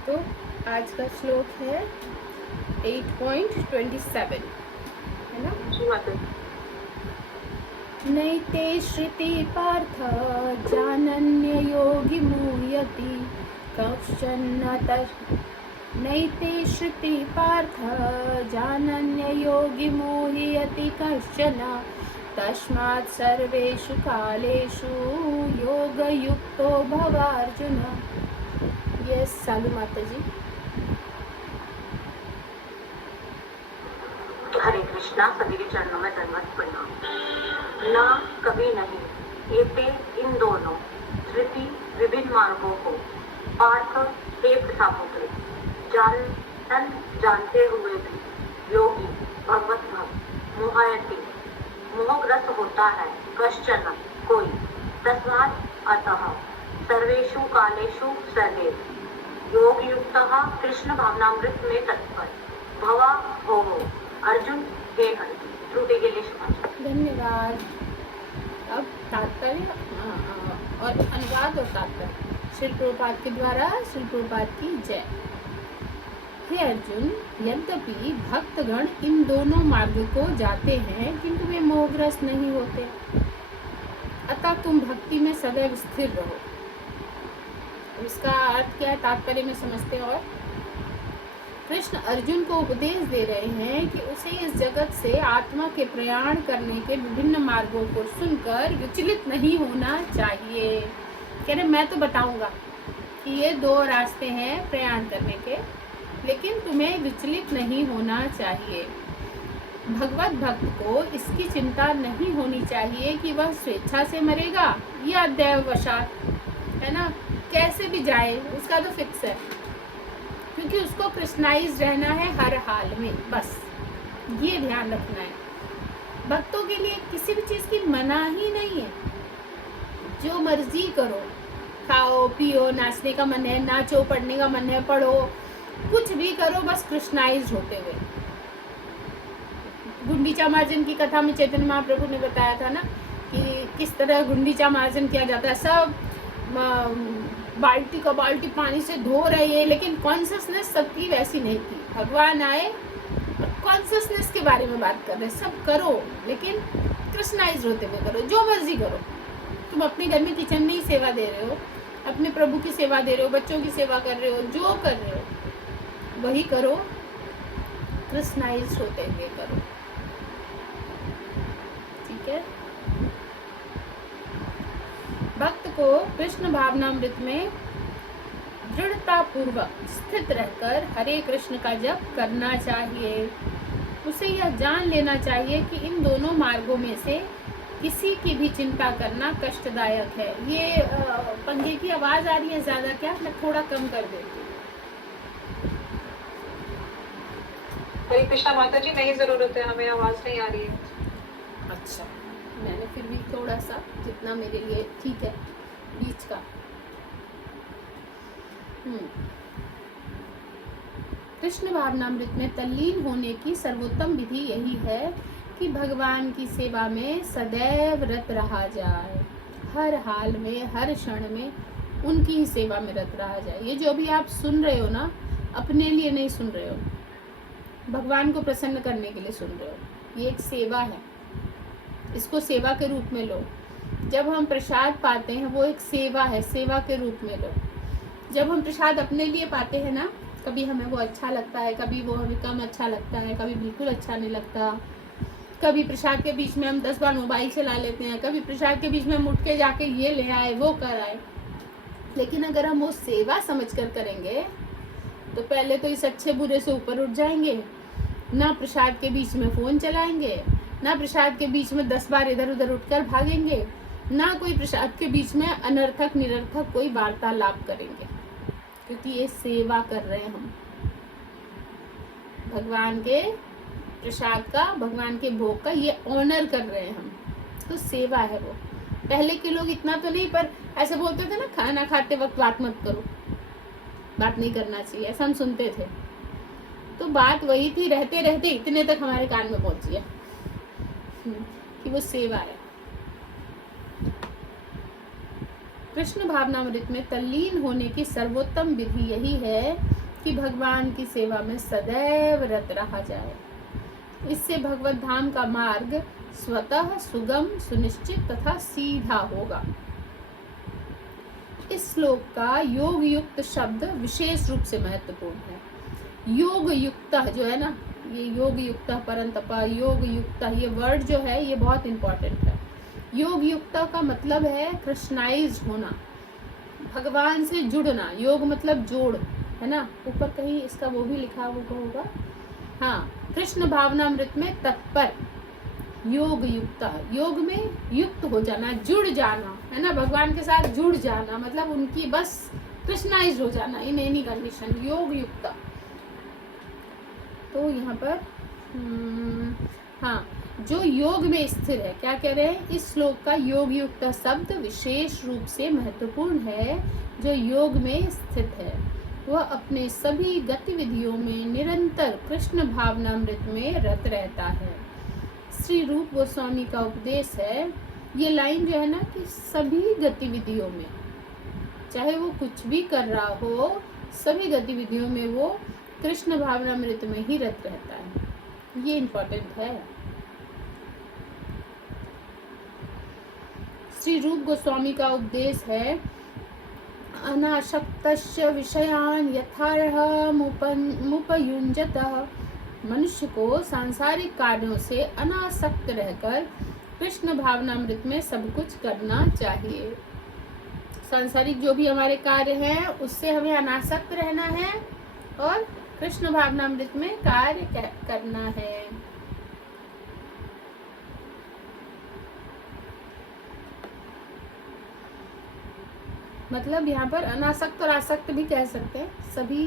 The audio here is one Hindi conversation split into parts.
तो आज का श्लोक है 8.27, है ना? नैते श्रुति पार्थ जानन्य योगी मूयति कश्चन नैते श्रुति पार्थ जानन्य योगी मोहयति कश्चन तस्मात् सर्वेषु कालेषु योगयुक्तो भवार्जुन। यस सालू माता जी। हरे कृष्णा। सभी के चरणों में दंडवत प्रणाम। न कभी नहीं एते इन दोनों धृति विभिन्न मार्गों को पार्थ हे प्रथापुत्र जानते हुए भी योगी भगवत भक्त मोहयति मोहग्रस्त होता है कश्चन कोई तस्मात् अतः सर्वेषु कालेषु सर्वे योग युक्त कृष्ण भावनामृत में तत्पर भवा हो अर्जुन हे अर्जुन। त्रुटि के लिए धन्यवाद। अब तात्पर्य और अनुवाद और तात्पर्य श्रील प्रभुपाद के द्वारा श्रील प्रभुपाद की जय। हे अर्जुन, यद्यपि भक्तगण इन दोनों मार्ग को जाते हैं किंतु वे मोहग्रस्त नहीं होते, अतः तुम भक्ति में सदैव स्थिर रहो। इसका अर्थ क्या है, तात्पर्य में समझते हैं। और कृष्ण अर्जुन को उपदेश दे रहे हैं कि उसे इस जगत से आत्मा के प्रयाण करने के विभिन्न मार्गों को सुनकर विचलित नहीं होना चाहिए। कह रहे मैं तो बताऊंगा कि ये दो रास्ते हैं प्रयाण करने के, लेकिन तुम्हें विचलित नहीं होना चाहिए। भगवत भक्त को इसकी चिंता नहीं होनी चाहिए कि वह स्वेच्छा से मरेगा या दैववशात, है ना, कैसे भी जाए उसका तो फिक्स है, क्योंकि उसको कृष्णाइज रहना है हर हाल में। बस ये ध्यान रखना है। भक्तों के लिए किसी भी चीज़ की मना ही नहीं है, जो मर्जी करो, खाओ पियो, नाचने का मन है नाचो, पढ़ने का मन है पढ़ो, कुछ भी करो, बस कृष्णाइज होते हुए। गुंडीचा मार्जन की कथा में चैतन्य महाप्रभु ने बताया था ना कि किस तरह गुंडीचा मार्जन किया जाता है। सब बाल्टी का बाल्टी पानी से धो रहे हैं, लेकिन कॉन्शियसनेस सबकी वैसी नहीं थी। भगवान आए और कॉन्शियसनेस के बारे में बात कर रहे हैं। सब करो लेकिन कृष्णाइज होते हुए करो, जो मर्जी करो। तुम अपने घर में किचन में ही सेवा दे रहे हो, अपने प्रभु की सेवा दे रहे हो, बच्चों की सेवा कर रहे हो, जो कर रहे हो वही करो, कृष्णाइज होते हुए करो। ठीक है। भक्त को कृष्ण भावनामृत में दृढ़ता पूर्वक स्थित रहकर हरे कृष्ण का जप करना चाहिए। उसे यह जान लेना चाहिए कि इन दोनों मार्गों में से किसी की भी चिंता करना कष्टदायक है। ये पंखे की आवाज आ रही है ज्यादा क्या? मैं थोड़ा कम कर देती हूँ। हरे कृष्णा माता जी, नहीं जरूरत है, हमें आवाज नहीं आ रही है। अच्छा, मैंने फिर भी थोड़ा सा जितना मेरे लिए ठीक है बीच का। कृष्ण भावनामृत में तल्लीन होने की सर्वोत्तम विधि यही है कि भगवान की सेवा में सदैव रत रहा जाए। हर हाल में, हर क्षण में उनकी ही सेवा में रत रहा जाए। ये जो भी आप सुन रहे हो ना, अपने लिए नहीं सुन रहे हो, भगवान को प्रसन्न करने के लिए सुन रहे हो। ये एक सेवा है, इसको सेवा के रूप में लो। जब हम प्रसाद पाते हैं वो एक सेवा है, सेवा के रूप में लो। जब हम प्रसाद अपने लिए पाते हैं ना, कभी हमें वो अच्छा लगता है, कभी वो हमें कम अच्छा लगता है, कभी बिल्कुल अच्छा नहीं लगता। कभी प्रसाद के बीच में हम 10 बार मोबाइल चला लेते हैं, कभी प्रसाद के बीच में हम उठ के जाके ये ले आए वो कर आए। लेकिन अगर हम वो सेवा समझ कर करेंगे तो पहले तो इस अच्छे बुरे से ऊपर उठ जाएंगे। ना प्रसाद के बीच में फ़ोन चलाएंगे, ना प्रसाद के बीच में 10 बार इधर उधर उठकर भागेंगे, ना कोई प्रसाद के बीच में अनर्थक निरर्थक कोई वार्तालाप करेंगे, क्योंकि ये सेवा कर रहे हैं हम भगवान के प्रसाद का, भगवान के भोग का, ये ऑनर कर रहे हैं हम। तो सेवा है वो। पहले के लोग इतना तो नहीं, पर ऐसे बोलते थे ना, खाना खाते वक्त बात मत करो, बात नहीं करना चाहिए, ऐसा हम सुनते थे। तो बात वही थी, रहते रहते इतने तक हमारे कान में पहुंची है कि वो सेवा है। कृष्ण भावनामृत में तल्लीन होने की सर्वोत्तम विधि यही है कि भगवान की सेवा में सदैव रत रहा जाए। इससे भगवत धाम का मार्ग स्वतः सुगम, सुनिश्चित तथा सीधा होगा। इस श्लोक का योग युक्त शब्द विशेष रूप से महत्वपूर्ण है। योग युक्त जो है ना, ये योग युक्त परंतप, योग युक्त, ये वर्ड जो है ये बहुत इंपॉर्टेंट है। योग युक्त का मतलब है कृष्णाइज होना, भगवान से जुड़ना। योग मतलब जोड़, है ना, ऊपर कहीं इसका वो भी लिखा हुआ होगा। हाँ, कृष्ण भावनामृत में तत्पर, योग युक्त, योग में युक्त हो जाना, जुड़ जाना, है ना, भगवान के साथ जुड़ जाना, मतलब उनकी बस कृष्णाइज हो जाना इन एनी कंडीशन, योग युक्त। तो यहाँ पर हाँ, जो योग में स्थिर है, क्या कह रहे हैं, इस श्लोक का योग युक्त शब्द विशेष रूप से महत्वपूर्ण है। जो योग में स्थित है वह अपने सभी गतिविधियों में निरंतर कृष्ण भावनामृत में रत रहता है। श्री रूप गोस्वामी का उपदेश है, ये लाइन जो है ना, कि सभी गतिविधियों में, चाहे वो कुछ भी कर रहा हो, सभी गतिविधियों में वो कृष्ण भावनामृत में ही रत रहता है। ये इम्पोर्टेंट है। श्री रूप गोस्वामी का उपदेश है, अनासक्तस्य विषयान् यथार्हमुपयुञ्जतः। मनुष्य को सांसारिक कार्यों से अनासक्त रहकर कृष्ण भावनामृत में सब कुछ करना चाहिए। सांसारिक जो भी हमारे कार्य हैं उससे हमें अनासक्त रहना है और कृष्ण भावनामृत में कार्य करना है। मतलब यहाँ पर अनासक्त और आसक्त भी कह सकते हैं। सभी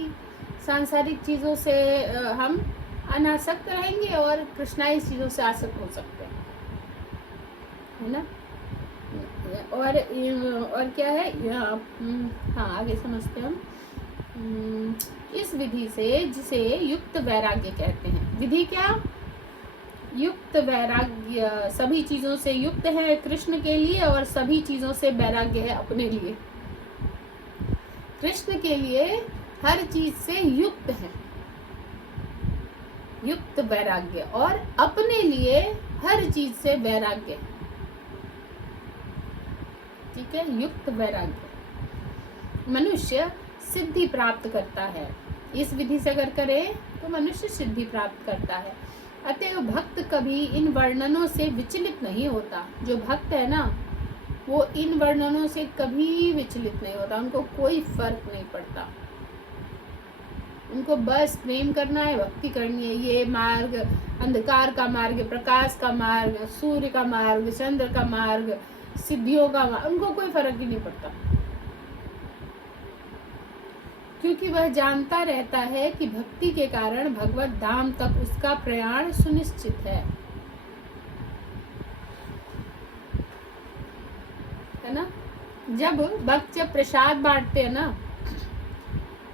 सांसारिक चीज़ों से हम अनासक्त रहेंगे और कृष्णाई चीज़ों से आसक्त हो सकते हैं, है ना। और क्या है, हाँ आगे समझते हैं हम। इस विधि से, जिसे युक्त वैराग्य कहते हैं, विधि क्या, युक्त वैराग्य, सभी चीज़ों से युक्त है कृष्ण के लिए और सभी चीज़ों से वैराग्य है अपने लिए। कृष्ण के लिए हर चीज से युक्त है, युक्त वैराग्य, और अपने लिए हर चीज से वैराग्य, ठीक है, युक्त वैराग्य। मनुष्य सिद्धि प्राप्त करता है, इस विधि से अगर करे तो मनुष्य सिद्धि प्राप्त करता है। अतएव भक्त कभी इन वर्णनों से विचलित नहीं होता। जो भक्त है ना, वो इन वर्णनों से कभी विचलित नहीं होता, उनको कोई फर्क नहीं पड़ता। उनको बस प्रेम करना है, भक्ति करनी है। ये मार्ग अंधकार का मार्ग, प्रकाश का मार्ग, सूर्य का मार्ग, चंद्र का मार्ग, सिद्धियों का मार्ग, उनको कोई फर्क ही नहीं पड़ता, क्योंकि वह जानता रहता है कि भक्ति के कारण भगवत धाम तक उसका प्रयाण सुनिश्चित है ना। जब भक्त जब प्रसाद बांटते हैं ना,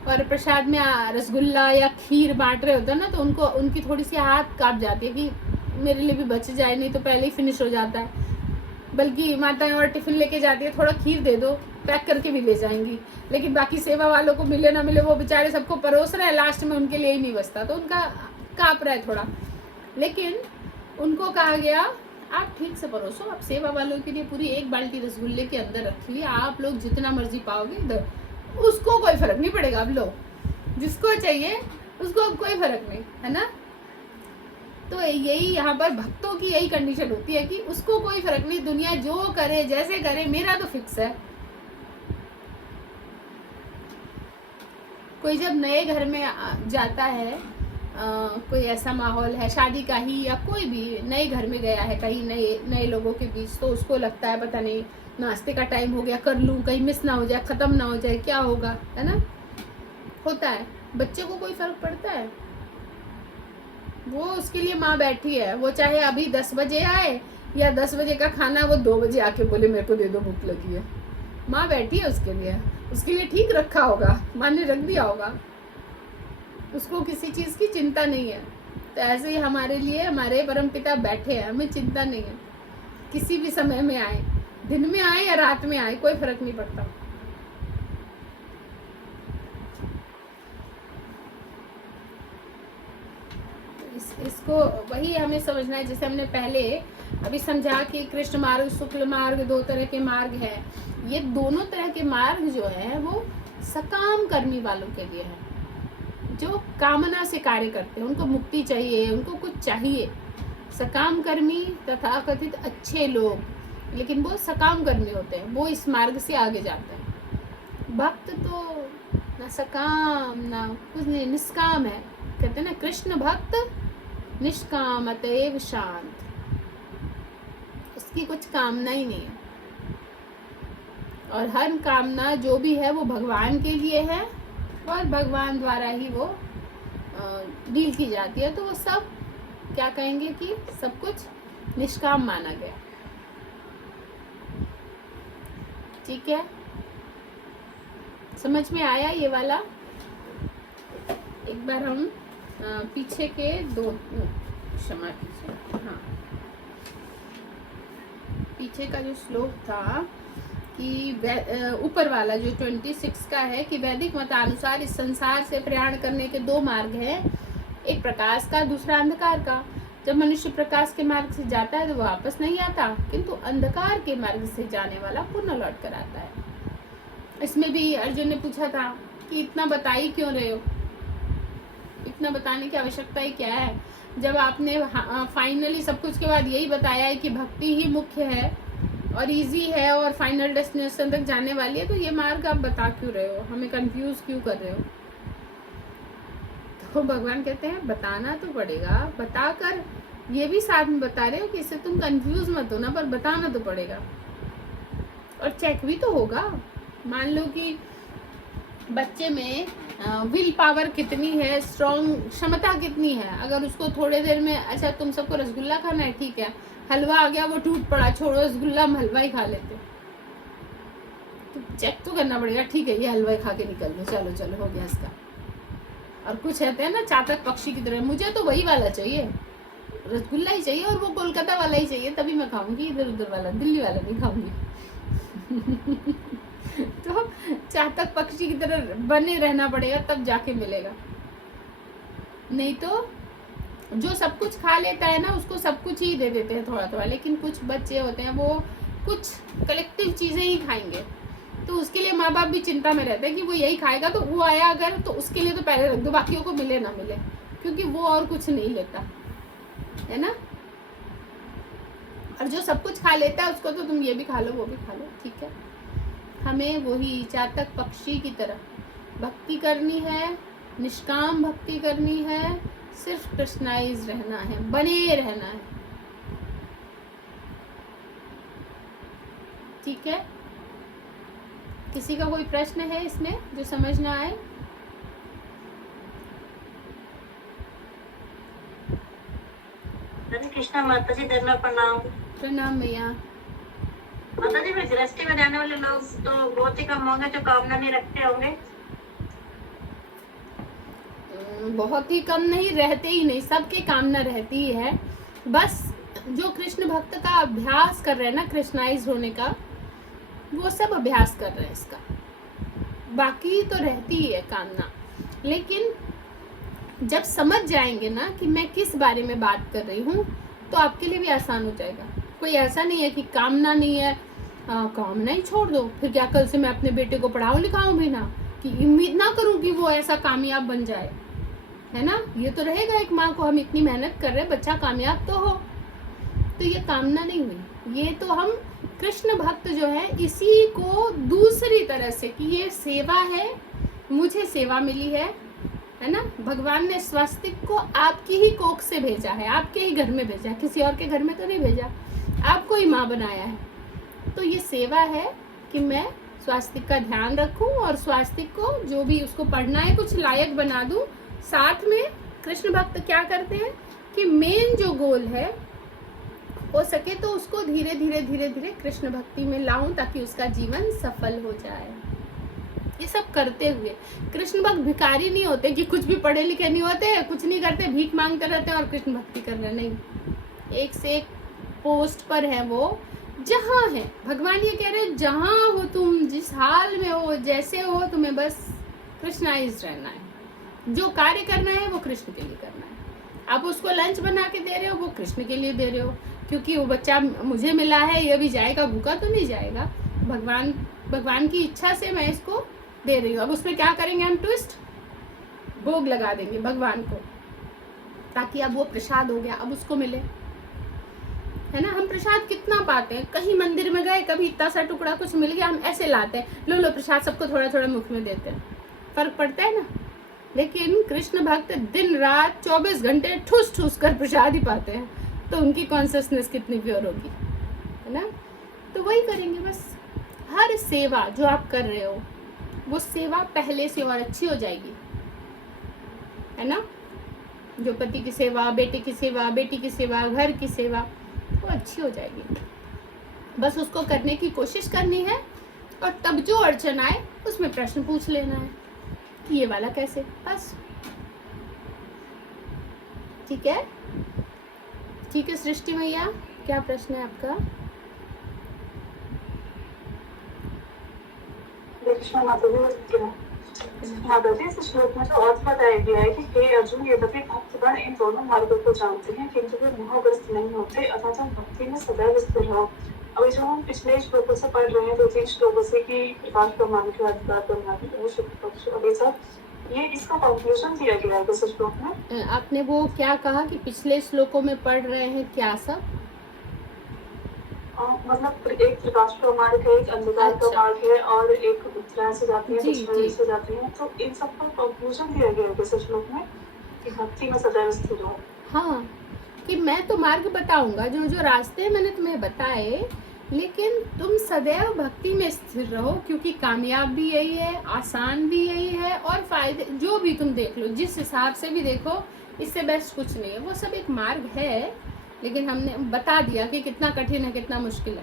और प्रसाद में रसगुल्ला या खीर बांट रहे होते हैं ना, तो उनको उनकी थोड़ी सी हाथ कांप जाती है कि मेरे लिए भी बच जाए, नहीं तो पहले ही फिनिश हो जाता है। बल्कि माताएं और टिफिन लेके जाती है, थोड़ा खीर दे दो, पैक करके भी ले जाएंगी, लेकिन बाकी सेवा वालों को मिले ना मिले वो बेचारे सबको परोस रहे हैं, लास्ट में उनके लिए ही नहीं बचता, तो उनका कांप रहा है थोड़ा। लेकिन उनको कहा गया आप ठीक से परोसो, आप सेवा वालों के लिए पूरी एक बाल्टी रसगुल्ले के अंदर रखिए, आप लोग जितना मर्जी पाओगे इधर, उसको कोई फर्क नहीं पड़ेगा। अब लो जिसको चाहिए उसको कोई फर्क नहीं, है ना। तो यही यहाँ पर भक्तों की यही कंडीशन होती है कि उसको कोई फर्क नहीं, दुनिया जो करे जैसे करे, मेरा तो फिक्स है। कोई जब नए घर में जाता है, कोई ऐसा माहौल है शादी का ही या कोई भी नए घर में गया है कहीं नए लोगों के बीच, तो उसको लगता है पता नहीं नाश्ते का टाइम हो गया, कर लूँ, कहीं मिस ना हो जाए, ख़त्म ना हो जाए, क्या होगा, है ना। होता है, बच्चे को कोई फर्क पड़ता है, वो उसके लिए माँ बैठी है, वो चाहे अभी 10 बजे आए या 10 बजे का खाना वो 2 बजे आके बोले मेरे को दे दो, भूख लगी है, माँ बैठी है उसके लिए ठीक रखा होगा, माँ ने रख दिया होगा, उसको किसी चीज़ की चिंता नहीं है। तो ऐसे ही हमारे लिए हमारे परमपिता बैठे हैं, हमें चिंता नहीं है, किसी भी समय में आए, दिन में आए या रात में आए, कोई फर्क नहीं पड़ता। इसको वही हमें समझना है, जैसे हमने पहले अभी समझा कि कृष्ण मार्ग, शुक्ल मार्ग, 2 तरह के मार्ग हैं। ये दोनों तरह के मार्ग जो है वो सकाम कर्मी वालों के लिए है, जो कामना से कार्य करते हैं, उनको मुक्ति चाहिए, उनको कुछ चाहिए। सकाम कर्मी तथा कथित अच्छे लोग, लेकिन वो सकाम कर्मी होते हैं, वो इस मार्ग से आगे जाते हैं। भक्त तो ना सकाम ना कुछ नहीं, निष्काम है। कहते हैं ना, कृष्ण भक्त निष्काम अतएव शांत, उसकी कुछ कामना ही नहीं है, और हर कामना जो भी है वो भगवान के लिए है, और भगवान द्वारा ही वो डील की जाती है। तो वो सब क्या कहेंगे कि सब कुछ निष्काम माना गया। ठीक है, समझ में आया ये वाला? एक बार हम पीछे के 2, क्षमा कीजिए, हाँ, पीछे का जो श्लोक था कि ऊपर वाला जो 26 का है कि वैदिक मतानुसार इस संसार से प्रयाण करने के 2 मार्ग हैं, एक प्रकाश का, दूसरा अंधकार का। जब मनुष्य प्रकाश के मार्ग से जाता है तो वो वापस नहीं आता, किंतु अंधकार के मार्ग से जाने वाला पुनः लौट कर आता है। इसमें भी अर्जुन ने पूछा था कि इतना बता ही क्यों रहे हो, इतना बताने की आवश्यकता ही क्या है, जब आपने फाइनली सब कुछ के बाद यही बताया है कि भक्ति ही मुख्य है और इजी है और फाइनल डेस्टिनेशन तक जाने वाली है, तो ये मार्ग आप बता क्यों रहे हो, हमें कंफ्यूज क्यों कर रहे हो? तो भगवान कहते हैं बताना तो पड़ेगा, बताकर ये भी साथ में बता रहे हो कि इससे तुम कंफ्यूज मत होना, पर बताना तो पड़ेगा और चेक भी तो होगा। मान लो कि बच्चे में विल पावर कितनी है, स्ट्रॉन्ग क्षमता कितनी है, अगर उसको थोड़े देर में, अच्छा तुम सबको रसगुल्ला खाना है, ठीक है, हलवा आ गया, वो टूट पड़ा, छोड़ो रसगुल्ला, हम हलवा ही खा लेते, तो चेक तो करना पड़ेगा, ठीक है ये हलवा ही खा के निकल दो, चलो चलो हो गया इसका। और कुछ रहते हैं ना चातक पक्षी की तरह, मुझे तो वही वाला चाहिए, रसगुल्ला ही चाहिए, और वो कोलकाता वाला ही चाहिए, तभी मैं खाऊंगी, इधर उधर वाला, दिल्ली वाला नहीं खाऊंगी। तो चातक पक्षी की तरह बने रहना पड़ेगा, तब जाके मिलेगा। नहीं तो जो सब कुछ खा लेता है ना, उसको सब कुछ ही दे देते हैं थोड़ा थोड़ा, लेकिन कुछ बच्चे होते हैं वो कुछ कलेक्टिव चीजें ही खाएंगे, तो उसके लिए माँ बाप भी चिंता में रहते हैं कि वो यही खाएगा, तो वो आया अगर तो उसके लिए तो पहले रख दो, बाकियों को मिले ना मिले, क्योंकि वो और कुछ नहीं लेता है ना। और जो सब कुछ खा लेता है उसको तो तुम ये भी खा लो वो भी खा लो, ठीक है। हमें वही चातक पक्षी की तरह भक्ति करनी है, निष्काम भक्ति करनी है, सिर्फ कृष्णाइज रहना है, बने रहना है, ठीक है। किसी का कोई प्रश्न है इसमें जो समझ ना आए? कृष्णा माता जी, धन्यवाद, प्रणाम। प्रणाम भैया। माता जी, गृहस्थी में रहने वाले लोग तो बहुत ही कम होंगे जो कामना नहीं रखते होंगे। बहुत ही कम नहीं, रहते ही नहीं, सबके कामना रहती ही है। बस जो कृष्ण भक्त का अभ्यास कर रहे हैं ना, कृष्णाइज होने का, वो सब अभ्यास कर रहे हैं इसका, बाकी तो रहती ही है कामना। लेकिन जब समझ जाएंगे ना कि मैं किस बारे में बात कर रही हूँ, तो आपके लिए भी आसान हो जाएगा। कोई ऐसा नहीं है कि कामना नहीं है, कामना ही छोड़ दो, फिर क्या कल से मैं अपने बेटे को पढ़ाऊं लिखाऊं भी ना, कि उम्मीद ना करूं कि वो ऐसा कामयाब बन जाए, है ना। ये तो रहेगा एक माँ को, हम इतनी मेहनत कर रहे हैं, बच्चा कामयाब तो हो, तो ये कामना नहीं हुई। ये तो हम कृष्ण भक्त जो है इसी को दूसरी तरह से कि ये सेवा है, मुझे सेवा मिली है ना। भगवान ने स्वास्तिक को आपकी ही कोख से भेजा है, आपके ही घर में भेजा है, किसी और के घर में तो नहीं भेजा, आपको ही माँ बनाया है। तो ये सेवा है कि मैं स्वास्तिक का ध्यान रखूं और स्वास्तिक को जो भी उसको पढ़ना है कुछ लायक बना दूं। साथ में कृष्ण भक्त क्या करते हैं कि मेन जो गोल है हो सके तो उसको धीरे धीरे धीरे धीरे कृष्ण भक्ति में लाऊं, ताकि उसका जीवन सफल हो जाए। ये सब करते हुए कृष्ण भक्त भिखारी नहीं होते कि कुछ भी पढ़े लिखे नहीं होते, कुछ नहीं करते, भीख मांगते रहते हैं और कृष्ण भक्ति कर रहे, नहीं। एक से एक पोस्ट पर है वो, जहाँ है, भगवान ये कह रहे हैं जहाँ हो तुम, जिस हाल में हो, जैसे हो, तुम्हें बस कृष्णाइज रहना है। जो कार्य करना है वो कृष्ण के लिए करना है। आप उसको लंच बना के दे रहे हो, वो कृष्ण के लिए दे रहे हो, क्योंकि वो बच्चा मुझे मिला है, ये भी जाएगा, भूखा तो नहीं जाएगा। भगवान की इच्छा से मैं इसको दे रही हूँ। अब उसमें क्या करेंगे हम? ट्विस्ट, भोग लगा देंगे भगवान को, ताकि अब वो प्रसाद हो गया, अब उसको मिले, है ना। हम प्रसाद कितना पाते हैं, कहीं मंदिर में गए, कभी इतना सा टुकड़ा कुछ मिल गया, हम ऐसे लाते हैं, लो लो प्रसाद, सबको थोड़ा थोड़ा मुख में देते हैं, फर्क पड़ता है ना। लेकिन कृष्ण भक्त दिन रात 24 घंटे ठूस ठूस कर प्रसाद ही पाते हैं, तो उनकी कॉन्शियसनेस कितनी प्योर होगी, है ना। तो वही करेंगे बस। हर सेवा जो आप कर रहे हो, वो सेवा पहले से और अच्छी हो जाएगी, है ना। जो पति की सेवा, बेटे की सेवा, बेटी की सेवा, घर की सेवा, वो अच्छी हो जाएगी। बस उसको करने की कोशिश करनी है, और तब जो अड़चन आए उसमें प्रश्न पूछ लेना है कि ये वाला कैसे, बस। ठीक है, ठीक है सृष्टि मैया, क्या प्रश्न है आपका? माता जी, इस श्लोक में जो अर्थ बताया गया है कि हे अर्जुन, यद्यपि भक्तगण इन दोनों मार्गों को जानते हैं, किंतु वे मोहग्रस्त नहीं होते, अतः तुम भक्ति में सदैव स्थिर रहो। अभी जो हम पिछले श्लोकों से पढ़ रहे हैं, 2-3 श्लोकों से, कि प्रकाश प्रमाण के अधिकार प्रमाण, वो शुक्ल पक्ष, अभी सब ये इसका कंक्लूजन दिया गया है इस श्लोक में। आपने वो क्या कहा कि पिछले श्लोकों में पढ़ रहे हैं, क्या सब? मतलब एक प्रकाश प्रमाण है, एक अंधकार प्रमाण है, और एक उत्तरायण से जाती है, दक्षिण से जाती है। तो इन सबका कंक्लूजन दिया गया है इस श्लोक में कि भक्ति में सदैव स्थिर रहो। हाँ, कि मैं तो मार्ग बताऊंगा, जो जो रास्ते मैंने तुम्हें बताए, लेकिन तुम सदैव भक्ति में स्थिर रहो, क्योंकि कामयाब भी यही है, आसान भी यही है, और फायदे जो भी तुम देख लो, जिस हिसाब से भी देखो, इससे बेस्ट कुछ नहीं है। वो सब एक मार्ग है, लेकिन हमने बता दिया कि कितना कठिन है, कितना मुश्किल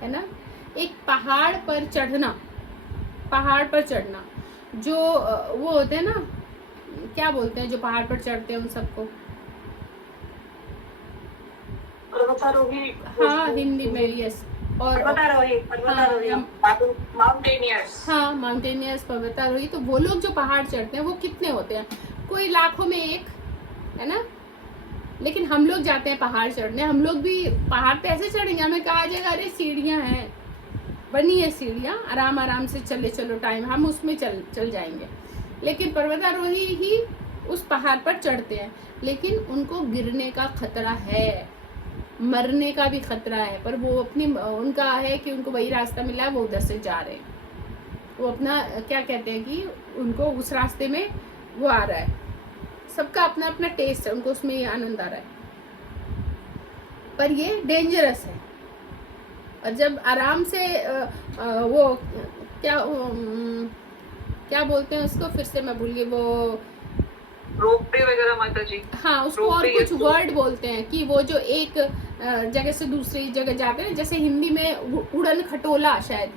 है ना। एक पहाड़ पर चढ़ना, जो वो होते हैं ना, क्या बोलते हैं जो पहाड़ पर चढ़ते हैं उन सबको? पर्वतारोही। हाँ, हिंदी में, यस। और माउंटेनियर्स। हाँ, माउंटेनियर्स, पर्वतारोही। तो वो लोग जो पहाड़ चढ़ते हैं वो कितने होते हैं? कोई लाखों में एक, है ना। लेकिन हम लोग जाते हैं पहाड़ चढ़ने, हम लोग भी पहाड़ पे ऐसे चढ़ेंगे, हमें कहा जाएगा अरे सीढ़ियाँ हैं, बनी है सीढ़ियाँ, आराम आराम से चलो टाइम, हम उसमें चल जाएंगे। लेकिन पर्वतारोही ही उस पहाड़ पर चढ़ते हैं, लेकिन उनको गिरने का खतरा है, मरने का भी खतरा है, पर वो उनका है कि उनको वही रास्ता मिला है, वो उधर से जा रहे हैं। वो अपना क्या कहते हैं कि उनको उस रास्ते में वो आ रहा है, सबका अपना अपना टेस्ट है, उनको उसमें ये आनंद आ रहा है, पर ये डेंजरस है। और जब आराम से वो क्या बोलते हैं उसको, फिर से मैं भूल गई, वो रोपवे वगैरह माता जी। हाँ, उसको और कुछ वर्ड बोलते हैं कि वो जो एक जगह से दूसरी जगह जाते हैं, जैसे हिंदी में उड़न खटोला, शायद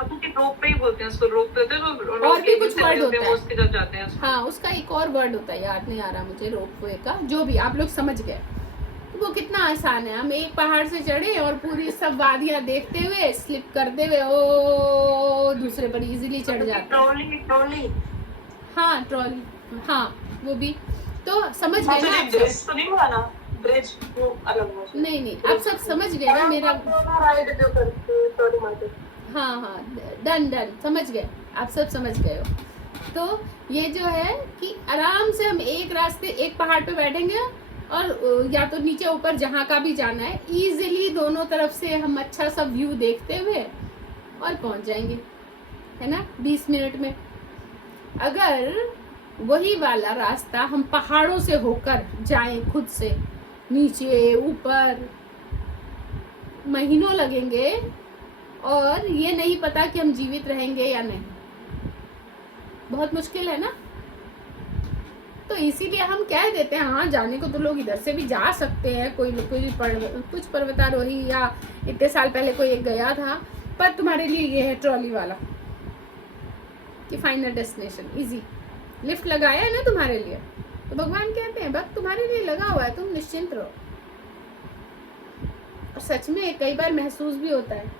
रोपवे बोलते हैं उसको, रोपवे होते हैं, और भी कुछ वर्ड होता है उसके जब जाते हैं। हाँ, उसका एक और वर्ड होता है, याद नहीं आ रहा मुझे, रोपवे का, जो भी आप लोग समझ गए। वो कितना आसान है, हम एक पहाड़ से चढ़े और पूरी सब वादियां देखते हुए, स्लिप करते हुए ओ दूसरे पर इजीली चढ़ जाते हैं। ट्रॉली। हाँ, ट्रॉली, हाँ, वो भी तो समझ गए ना आप ब्रिज तो नहीं हुआ ना, ब्रिज वो अलग हो। नहीं, आप सब समझ गए ना मेरा। हाँ, डन, समझ गए, आप सब समझ गए हो। तो ये जो है कि आराम से हम एक पहाड़ पे बैठेंगे, और या तो नीचे ऊपर जहाँ का भी जाना है, इजीली दोनों तरफ से हम अच्छा सा व्यू देखते हुए और पहुंच जाएंगे, है ना, 20 मिनट में। अगर वही वाला रास्ता हम पहाड़ों से होकर जाएं, खुद से नीचे ऊपर, महीनों लगेंगे, और ये नहीं पता कि हम जीवित रहेंगे या नहीं। बहुत मुश्किल है ना। तो इसीलिए हम कह देते हैं, हाँ जाने को तो लोग इधर से भी जा सकते हैं, कुछ पर्वतारोही, या इतने साल पहले कोई एक गया था, पर तुम्हारे लिए ये है ट्रॉली वाला कि फाइनल डेस्टिनेशन इजी, लिफ्ट लगाया है ना तुम्हारे लिए। तो भगवान कहते हैं वक्त तुम्हारे लिए लगा हुआ है, तुम निश्चिंत रहो। और सच में कई बार महसूस भी होता है।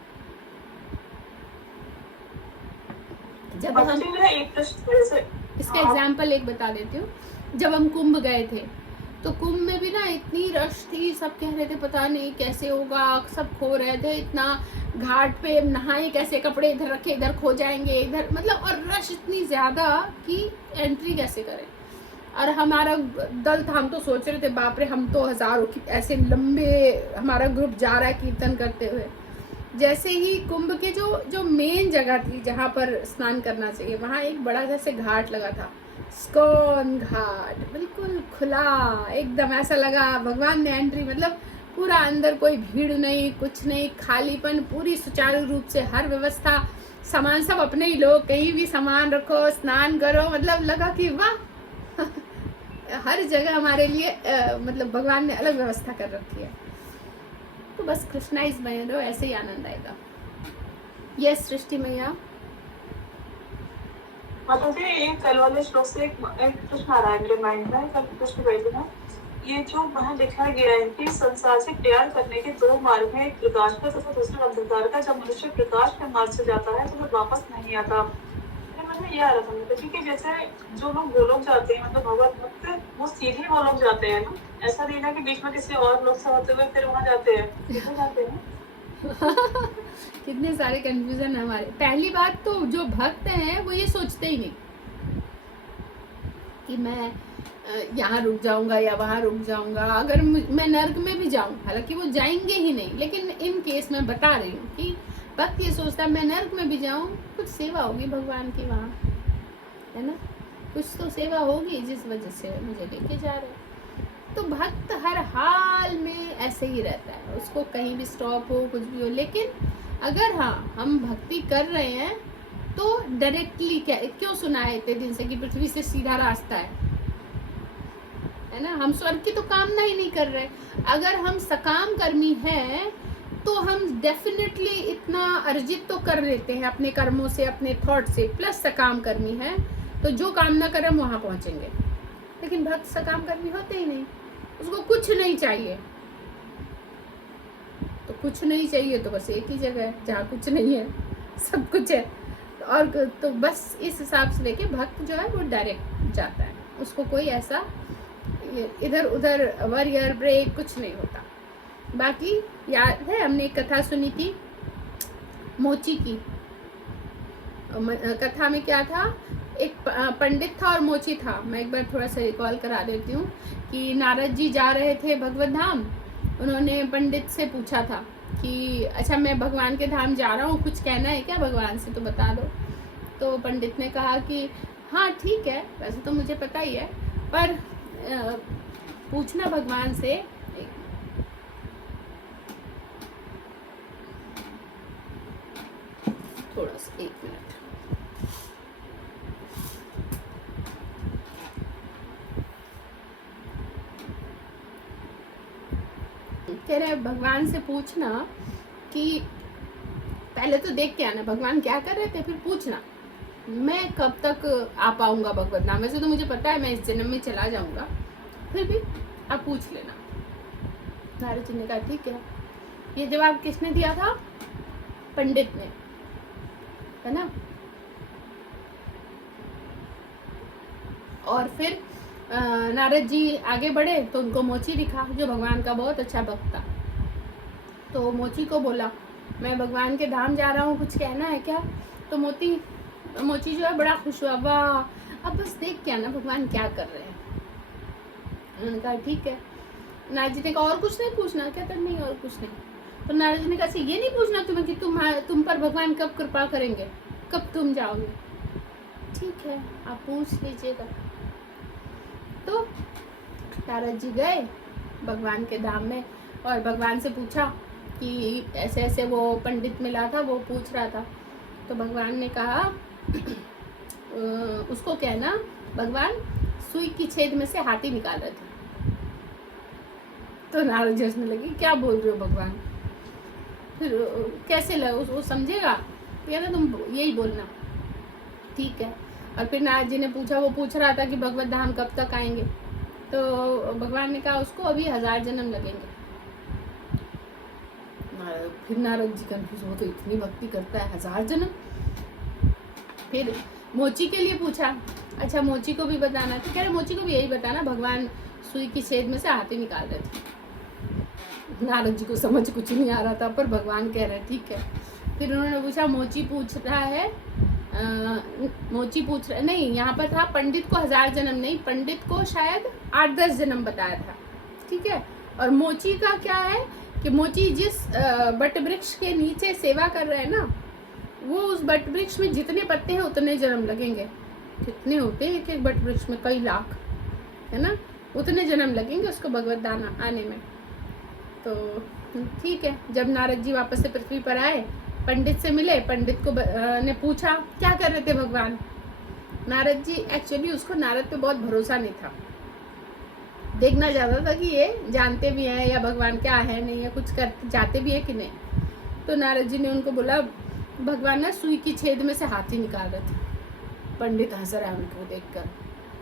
जब माता हम जी मेरा एक प्रश्न जैसे इसका आप एग्जाम्पल एक बता देती हूँ। जब हम कुंभ गए थे तो कुंभ में भी ना इतनी रश थी, सब कह रहे थे पता नहीं कैसे होगा, सब खो रहे थे इतना, घाट पे नहाए कैसे, कपड़े इधर रखे इधर खो जाएंगे इधर, मतलब और रश इतनी ज़्यादा कि एंट्री कैसे करें। और हमारा दल था, हम तो सोच रहे थे बाप रे हम तो हज़ारों की ऐसे लंबे हमारा ग्रुप जा रहा है कीर्तन करते हुए। जैसे ही कुंभ के जो मेन जगह थी जहाँ पर स्नान करना चाहिए, वहाँ एक बड़ा जैसे घाट लगा था, स्कॉन घाट, बिल्कुल खुला एकदम, ऐसा लगा भगवान ने एंट्री, मतलब पूरा अंदर कोई भीड़ नहीं कुछ नहीं, खालीपन, पूरी सुचारू रूप से हर व्यवस्था, सामान सब अपने ही लोग, कहीं भी सामान रखो स्नान करो, मतलब लगा कि वाह हर जगह हमारे लिए मतलब भगवान ने अलग व्यवस्था कर रखी है। तो बस कृष्णाइज बने रहो, ऐसे ही आनंद आएगा। यस सृष्टि मैया। माता जी एक कल वाले श्लोक से एक प्रश्न आ रहा है मेरे माइंड में, कल प्रश्न गए थे ना, ये जो वहाँ लिखा गया है कि संसार से प्यार करने के दो मार्ग हैं, एक प्रकाश का तथा दूसरा अंधकार का। जब मनुष्य प्रकाश के मार्ग से जाता है तो वो वापस नहीं आता। मेरे मन में ये आ रहा था माता जी कि जैसे जो लोग गोलोक जाते हैं, मतलब भगवत भक्त, वो सीधे गोलोक जाते हैं ना, ऐसा नहीं ना कि बीच में किसी और लोग से होते हुए फिर वहाँ जाते हैं, सीधे जाते हैं। कितने सारे कंफ्यूजन है हमारे। पहली बात तो जो भक्त हैं वो ये सोचते ही नहीं कि मैं यहाँ रुक जाऊंगा या वहाँ रुक जाऊंगा, अगर मैं नर्क में भी जाऊं, हालांकि वो जाएंगे ही नहीं, लेकिन इन केस मैं बता रही हूँ कि भक्त ये सोचता है मैं नर्क में भी जाऊं, कुछ सेवा होगी भगवान की वहाँ, है ना, कुछ तो सेवा होगी जिस वजह से मुझे लेके जा रहे हैं। तो भक्त हर हाल में ऐसे ही रहता है, उसको कहीं भी स्टॉप हो कुछ भी हो। लेकिन अगर हाँ हम भक्ति कर रहे हैं तो डायरेक्टली क्यों सुना है इतने दिन से कि पृथ्वी से सीधा रास्ता है ना, हम स्वर्ग की तो कामना ही नहीं कर रहे। अगर हम सकाम कर्मी हैं तो हम डेफिनेटली इतना अर्जित तो कर लेते हैं अपने कर्मों से, अपने थॉट से, प्लस सकाम कर्मी हैं तो जो कामना करें हम वहाँ पहुँचेंगे। लेकिन भक्त सकाम कर्मी होते ही नहीं, उसको कुछ नहीं चाहिए। तो कुछ नहीं चाहिए तो बस एक ही जगह है जहाँ कुछ नहीं है, सब कुछ है। और तो बस इस हिसाब से लेके भक्त जो है वो डायरेक्ट जाता है, उसको कोई ऐसा इधर उधर वरियर ब्रेक कुछ नहीं होता। बाकी याद है हमने एक कथा सुनी थी मोची की, कथा में क्या था, एक पंडित था और मोची था। मैं एक बार थोड़ा सा रिकॉल करा देती हूँ कि नारद जी जा रहे थे भगवत धाम, उन्होंने पंडित से पूछा था कि अच्छा मैं भगवान के धाम जा रहा हूँ, कुछ कहना है क्या भगवान से तो बता दो। तो पंडित ने कहा कि हाँ ठीक है, वैसे तो मुझे पता ही है, पर पूछना भगवान से। थोड़ा सा 1 मिनट। कह रहे भगवान से पूछना कि पहले तो देख के आना भगवान क्या कर रहे थे, फिर पूछना मैं कब तक आ पाऊंगा भगवत धाम। वैसे तो मुझे पता है मैं इस जन्म में चला जाऊंगा, फिर भी आप पूछ लेना। नारद जी ने कहा ठीक है। ये जवाब किसने दिया था? पंडित ने, है ना। और फिर नारद जी आगे बढ़े तो उनको मोची दिखा जो भगवान का बहुत अच्छा भक्त था। तो मोची को बोला मैं भगवान के धाम जा रहा हूँ, कुछ कहना है क्या। तो मोची जो है बड़ा खुश हुआ, वाह अब बस देख के आना भगवान क्या कर रहे हैं। उन्होंने कहा ठीक है। नारद जी ने कहा और कुछ नहीं पूछना, कहते नहीं और कुछ नहीं। तो नारद जी ने कहा ये नहीं पूछना तुम्हें कि तुम पर भगवान कब कृपा करेंगे, कब तुम जाओगे। ठीक है आप पूछ लीजिएगा। तो नारद जी गए भगवान के धाम में और भगवान से पूछा कि ऐसे ऐसे वो पंडित मिला था, वो पूछ रहा था। तो भगवान ने कहा उसको कहना भगवान सुई की छेद में से हाथी निकाल रहे थे। तो नारद जी हंसने लगी क्या बोल रहे हो भगवान, फिर कैसे लगा वो समझेगा, तो कहना तुम यही बोलना। ठीक है। और फिर नारद जी ने पूछा, वो पूछ रहा था कि भगवत धाम कब तक आएंगे। तो भगवान ने कहा उसको अभी 1000 जन्म लगेंगे। फिर नारद जी कंफ्यूज, वो तो इतनी भक्ति करता है 1000 जन्म। फिर मोची के लिए पूछा, अच्छा मोची को भी बताना, तो कह रहे मोची को भी यही बताना, भगवान सुई की छेद में से हाथी निकाल रहे थे। नारद जी को समझ कुछ नहीं आ रहा था, पर भगवान कह रहे ठीक है। फिर उन्होंने पूछा, मोची पूछ रहा है नहीं, यहाँ पर था पंडित को 1000 जन्म नहीं, पंडित को शायद 8-10 जन्म बताया था, ठीक है। और मोची का क्या है कि मोची जिस बट वृक्ष के नीचे सेवा कर रहे हैं ना, वो उस बट वृक्ष में जितने पत्ते हैं उतने जन्म लगेंगे। कितने होते हैं एक बट वृक्ष में, कई लाख, है ना, उतने जन्म लगेंगे उसको भगवत दान आने में। तो ठीक है, जब नारद जी वापस से पृथ्वी पर आए, पंडित से मिले, पंडित को ने पूछा क्या कर रहे थे भगवान। नारद जी एक्चुअली उसको नारद पे बहुत भरोसा नहीं था, देखना चाहता था कि ये जानते भी हैं या भगवान क्या है नहीं है, कुछ कर जाते भी है कि नहीं। तो नारद जी ने उनको बोला भगवान ना सुई की छेद में से हाथी निकाल रहे थे। पंडित हंस रहा है उनको देखकर,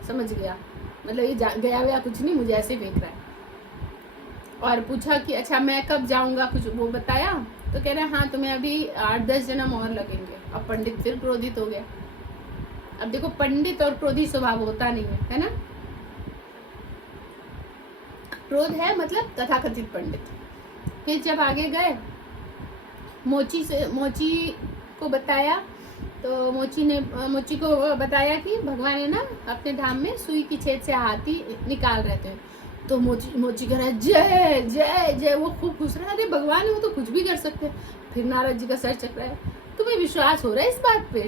समझ गया मतलब ये गया हुआ कुछ नहीं, मुझे ऐसे देख रहा है। और पूछा कि अच्छा मैं कब जाऊंगा, कुछ वो बताया। तो कह रहे हैं हाँ तुम्हें अभी 8-10 जन्म और लगेंगे। अब पंडित फिर क्रोधित हो गया। अब देखो पंडित और क्रोधी स्वभाव होता नहीं है ना, क्रोध है मतलब तथाकथित पंडित। फिर जब आगे गए, मोची को बताया, तो मोची को बताया कि भगवान ने ना अपने धाम में सुई की छेद से हाथी निकाल रहे थे। तो मोची कह रहा है जय जय जय, वो खूब खुश रहा, अरे भगवान है वो तो कुछ भी कर सकते हैं। फिर नारद जी का सर चक रहा है, तुम्हें विश्वास हो रहा है इस बात पे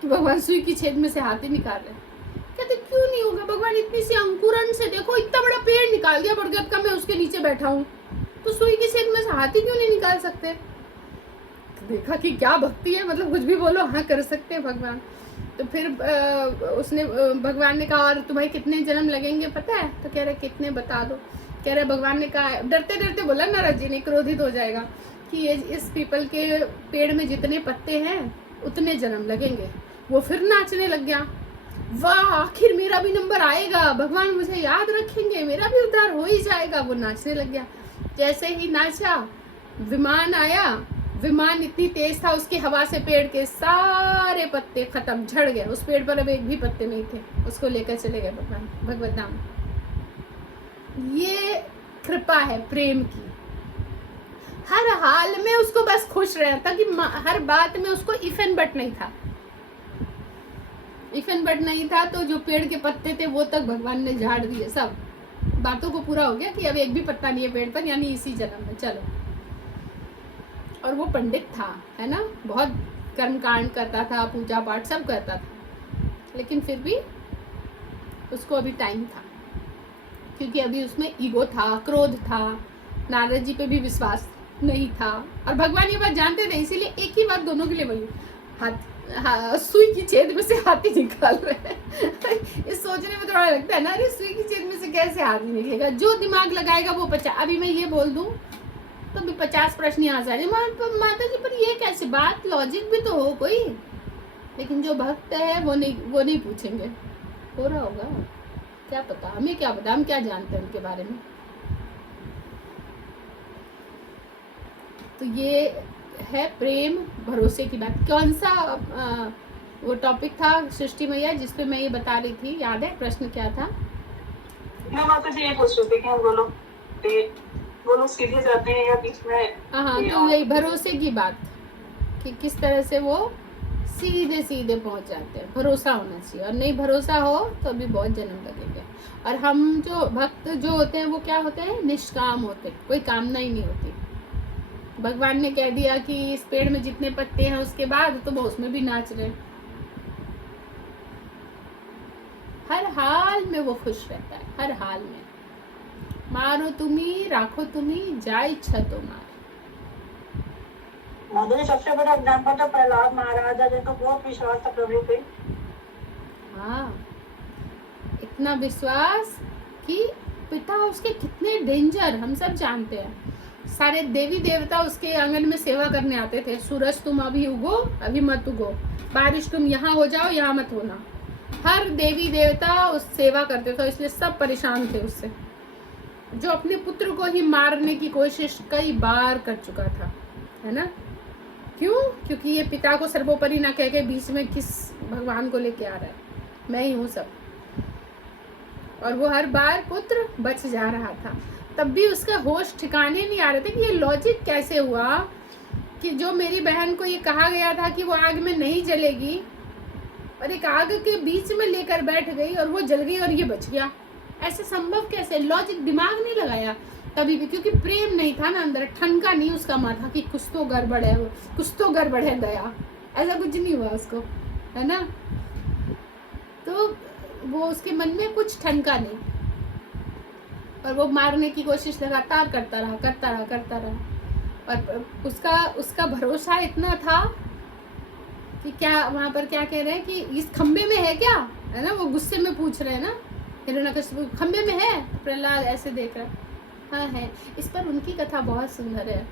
कि भगवान सुई की छेद में से हाथी निकाल रहे? कहते क्यों नहीं होगा, भगवान इतनी सी अंकुरन से देखो इतना बड़ा पेड़ निकाल दिया बरगद का, मैं उसके नीचे बैठा हूँ, तो सुई की छेद में से हाथी क्यों नहीं निकाल सकते। देखा कि क्या भक्ति है, मतलब कुछ भी बोलो हाँ कर सकते हैं भगवान। तो फिर उसने भगवान ने कहा और तुम्हारे कितने जन्म लगेंगे पता है? तो कह रहे कितने बता दो। कह रहे भगवान ने कहा, डरते डरते बोला नारद जी ने, क्रोधित हो जाएगा, कि ये इस पीपल के पेड़ में जितने पत्ते हैं उतने जन्म लगेंगे। वो फिर नाचने लग गया, वाह आखिर मेरा भी नंबर आएगा, भगवान मुझे याद रखेंगे, मेरा भी उद्धार हो ही जाएगा। वो नाचने लग गया। जैसे ही नाचा, विमान आया, विमान इतनी तेज था उसकी हवा से पेड़ के सारे पत्ते खत्म, झड़ गए। उस पेड़ पर अब एक भी पत्ते नहीं थे, उसको लेकर चले गए भगवान भगवत धाम। ये कृपा है प्रेम की, हर हाल में उसको बस खुश रहना था, कि हर बात में उसको इफ एंड बट नहीं था। इफ एंड बट नहीं था तो जो पेड़ के पत्ते थे वो तक भगवान ने झाड़ दिए, सब बातों को पूरा हो गया कि अब एक भी पत्ता नहीं है पेड़ पर, यानी इसी जन्म में चलो। और वो पंडित था, है ना, बहुत कर्मकांड करता था, पूजा पाठ सब करता था, लेकिन फिर भी उसको अभी टाइम था, क्योंकि अभी उसमें ईगो था, क्रोध था, नारद जी पे भी विश्वास नहीं था। और भगवान ये बात जानते थे, इसीलिए एक ही बात दोनों के लिए बोली, सुई की छेद में से हाथी निकाल रहे हैं। इस सोचने में थोड़ा लगता है ना, अरे सुई की छेद में से कैसे हाथी निकलेगा, जो दिमाग लगाएगा वो 50। अभी मैं ये बोल दूं तो भी 50 प्रश्न यहाँ से आ जाए, माता जी पर ये कैसे बात, लॉजिक भी तो हो कोई। लेकिन जो भक्त है वो नहीं पूछेंगे, हो रहा होगा, क्या पता, हमें क्या पता, हम क्या जानते हैं उनके बारे में। तो ये है प्रेम भरोसे की बात। कौन सा वो टॉपिक था सृष्टि मैया जिसपे मैं ये बता रही थी, याद है प्रश्न क्या था? मैं माता जी ये पूछ रही थी कि हम वो लोग सीधे जाते हैं या बीच में? हाँ, तो यही भरोसे की बात, कि किस तरह से वो सीधे सीधे पहुंच जाते हैं। भरोसा होना चाहिए, और नहीं भरोसा हो तो अभी बहुत जन्म लगेंगे। और हम जो भक्त जो होते हैं वो क्या होते हैं, निष्काम होते हैं, कोई कामना ही नहीं होती। भगवान ने कह दिया कि इस पेड़ में जितने पत्ते हैं उसके बाद, तो वो उसमें भी नाच रहे। हर हाल में वो खुश रहता है, हर हाल में। मारो तुम्ही राखो तुम्ही, जाय इच्छा तुम्हारी। मोदी सबसे बड़ा एग्जाम्पल तो प्रहलाद महाराज है, जिनको बहुत विश्वास था प्रभु पे। हाँ, इतना विश्वास कि पिता उसके कितने डेंजर हम सब जानते हैं। सारे देवी देवता उसके आंगन में सेवा करने आते थे। सूरज तुम अभी उगो, अभी मत उगो, बारिश तुम यहाँ हो जाओ, यहाँ मत होना। हर देवी देवता उस सेवा करते थे, इसलिए सब परेशान थे उससे। जो अपने पुत्र को ही मारने की कोशिश कई बार कर चुका था, है ना। क्यों? क्योंकि ये पिता को सर्वोपरि ना कह के बीच में किस भगवान को लेके आ रहा है, मैं ही हूँ सब। और वो हर बार पुत्र बच जा रहा था, तब भी उसका होश ठिकाने नहीं आ रहे थे कि ये लॉजिक कैसे हुआ कि जो मेरी बहन को ये कहा गया था कि वो आग में नहीं जलेगी और एक आग के बीच में लेकर बैठ गई और वो जल गई और ये बच गया। ऐसे संभव कैसे? लॉजिक दिमाग नहीं लगाया तभी भी, क्योंकि प्रेम नहीं था ना अंदर, ठनका नहीं उसका माथा कि कुछ तो गड़बड़ है, कुछ तो गड़बड़ है दया, ऐसा कुछ नहीं हुआ उसको, है ना। तो वो उसके मन में कुछ ठनका नहीं और वो मारने की कोशिश लगातार करता रहा। और उसका भरोसा इतना था कि क्या वहां पर क्या कह रहे हैं कि इस खंबे में है क्या, है ना। वो गुस्से में पूछ रहे हैं ना, हिरण्यकशिपु खंबे में है, प्रहलाद ऐसे देख रहा है, हाँ है। इस पर उनकी कथा बहुत सुंदर है,